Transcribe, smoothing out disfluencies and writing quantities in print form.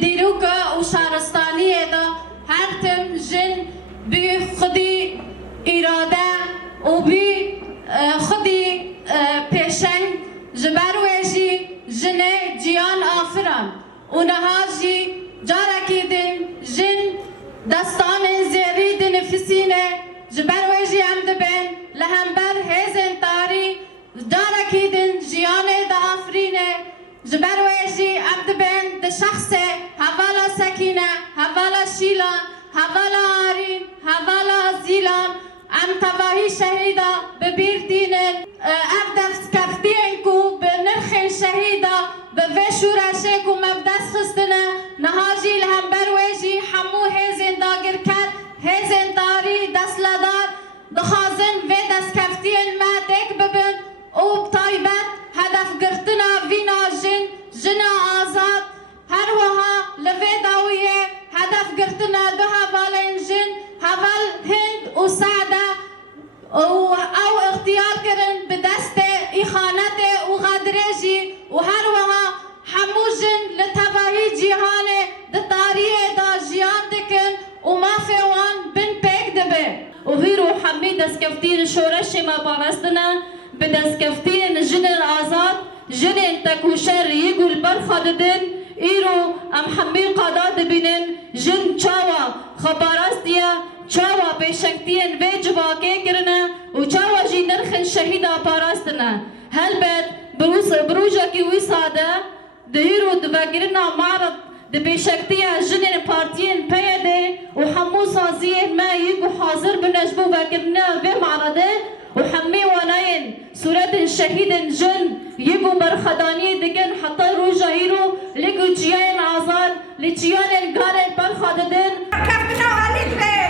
دیروکا و شهرستانیه دا هر تم جن بی خودی اراده و بی خودی پیشنگ جبرویجی جن جیان آفران و نهاجی جارکی دن جن دستان زیری دن فسینه جبرویجی هم دبن لهمبر هزن تاری جارکی دن جیان دا آفرینه جبرویجی هم دبن ده شخص حوالا سکینه حوالا شیلان حوالا آرین حوالا زیلان ام تواهی شهیدا ببیر دینن اف دفت کفتین کو به نرخین شهیدا به وشورشه کو مبدس خستنه نهاجی لهم برویجی حمو هزین داگر کرد هزین داری دسلدار دخازن و دست کفتین ما دک ببن او بطایبت هدف گرتنا وینا جن آزاد هر وها لوی داویه هدف گرتنا دو حوالین جن حوال هند و سعده او اختیار کرن به دست ایخانت و غادرجی و هر وها حمو جن لتواهی جیهان دتاریه دا جیان دکن و ما فیوان بن پیک دبه و هیرو حمی دستکفتین شورش ما بارستنا به دستکفتین جن آزاد جن تکوشر یگول برخاددن ایرو ام حمی قادات بینن جن چاوا خباراستیا چاوا پیشنگتین و جواکه کرنه و چاوا جی نرخن شهیدا پاراستنه هلبت بروجا کی وی ساده دهیرو دواگرنا معرض ده پیشنگتیا جنین پارتین پیده و حمو سازیه ما یگو حاضر بنجبو وگرنا و معرضه و حمی واناین صورت شهید جن یگو برخدانی دگن حتی روجا هیرو لگو جیان آزاد لچیان گارن برخددن كفنا عليك